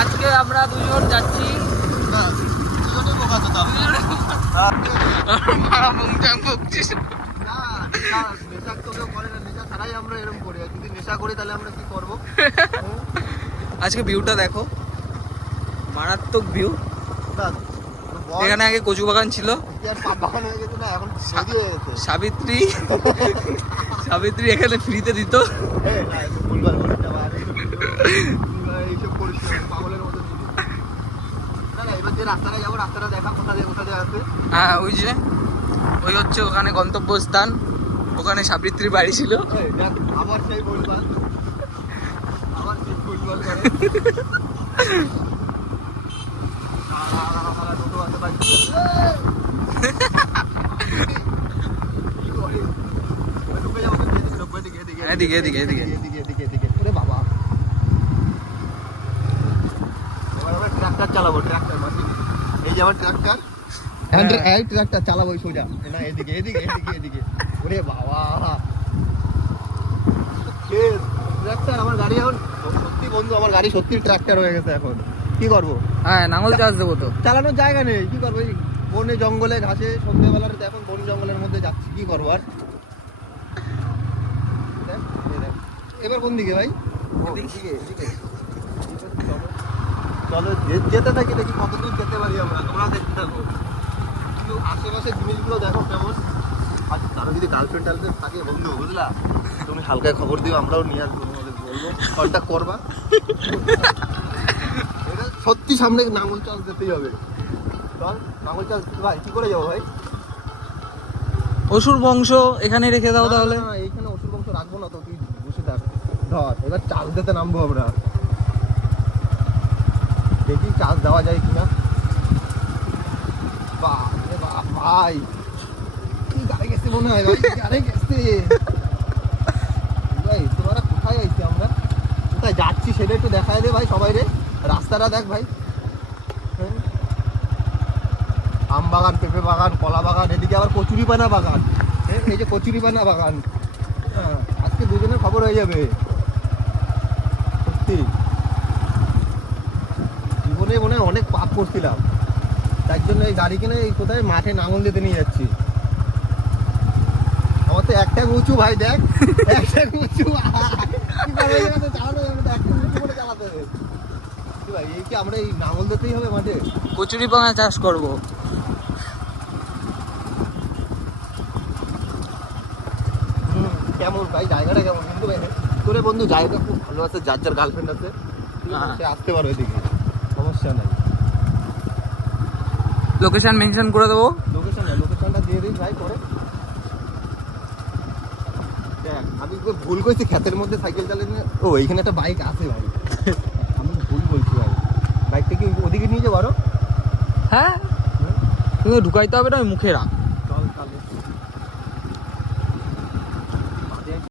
আজকে আমরা দুজন যাচ্ছি? আজকে ভিউটা দেখো মারাত্মক ভিউ এখানে আগে কচু বাগান ছিল। সাবিত্রী সাবিত্রী এখানে ফ্রিতে দিত এইসব করিস পাগলের মতো না, না, এবার যে রাস্তাটা যাব, রাস্তাটা দেখা কোথা দিয়ে কোথা দিয়ে আসবে। হ্যাঁ ওই যে ওই হচ্ছে ওখানে গন্তব্যস্থান ওখানে সাবিত্রীর বাড়ি ছিল আবার সেই ভুলভাল। আবার সেই ভুলভাল করে। এদিকে, এদিকে। এদিকে, এদিকে, এদিকে। ওরে বাবা। এবার আমরা ট্রাক্টর চালাবো এই যে আমার ট্রাক্টর হ্যাঁ। এই ট্রাক্টর চালাবো সোজা। না এদিকে এদিকে এদিকে এদিকে। ওরে বাবা। ট্রাক্টর আমার গাড়ি এখন সত্যি বন্ধু আমার গাড়ি সত্যি ট্রাক্টর হয়ে গেছে এখন। কি করব? হ্যাঁ নাঙল চাষ দেবো তো। চালানোর জায়গা নেই। কি করব? এই বনে জঙ্গলে ঘাসে সন্ধ্যেবেলার এখন বন জঙ্গলের মধ্যে যাচ্ছি কি করব আর? দেখ, এবার কোন দিকে ভাই ও, এদিকে, এদিকে। চলো। চলো যেতে থাকি দেখি কতদূর যেতে পারি আমরা। তোমরা দেখতে থাকো। কিন্তু আশেপাশের জিনিসগুলো দেখো কেমন। আর তারও যদি গার্লফ্রেন্ড টার্লফ্রেন্ড থাকে বন্ধু বুঝলা? তুমি হালকা খবর দিও আমরাও নিয়ে আসব তোমাদের বলব। কন্ট্যাক্ট করবা। এটা সত্যি সামনে নাঙ্গল চাষ যেতেই হবে। চল নাঙ্গল চাষ ভাই কি করে যাব ভাই? অসুর বংশ এখানে রেখে দাও তাহলে না, না, এইখানে ওষুধ বংশ রাখব না তো তুই বসে থাক। ধর এবার চাষ দিতে নামবো আমরা। দেখি চাষ দেওয়া যায় কিনা। ভাই। কি গাড়ি গেছে মনে হয় গাড়ি গেছে? কোথায় আমরা? যাচ্ছি সেটা একটু দে ভাই সবাই রে রাস্তাটা দেখ ভাই? আম বাগান পেঁপে বাগান কলা বাগান এদিকে আবার কচুরি পানা বাগান। হ্যাঁ, এই যে কচুরি পানা বাগান। হ্যাঁ, আজকে দুজনের খবর হয়ে যাবে সত্যি জীবনে মনে হয় অনেক পাপ করছিলাম তার জন্য এই গাড়ি কিনে এই কোথায় মাঠে নাঙল দিতে নিয়ে যাচ্ছি। আমার তো একটা উঁচু ভাই দেখ। একটা উঁচু এই কি ভাই এই কি আমরা এই নাঙল দিতেই হবে মাঠে? কচুরি পাঙা চাষ করব। কেমন ভাই জায়গাটা কেমন? কিন্তু তোরে বন্ধু জায়গা খুব ভালো আছে যার যার গার্লফ্রেন্ড আছে? হ্যাঁ। আসতে পারো এদিকে। সমস্যা নাই। লোকেশন মেনশন করে দেবো। লোকেশন লোকেশনটা দিয়ে দিস ভাই করে। দেখ আমি ভুল করেছি ক্ষেতের মধ্যে সাইকেল চালিয়ে ও এইখানে একটা বাইক আছে ভাই। আমি ভুল বলছি ভাই। বাইকটা কি ওদিকে নিয়ে যাব আরও? হ্যাঁ? কিন্তু ঢুকাইতে হবে না ওই মুখে রাখ।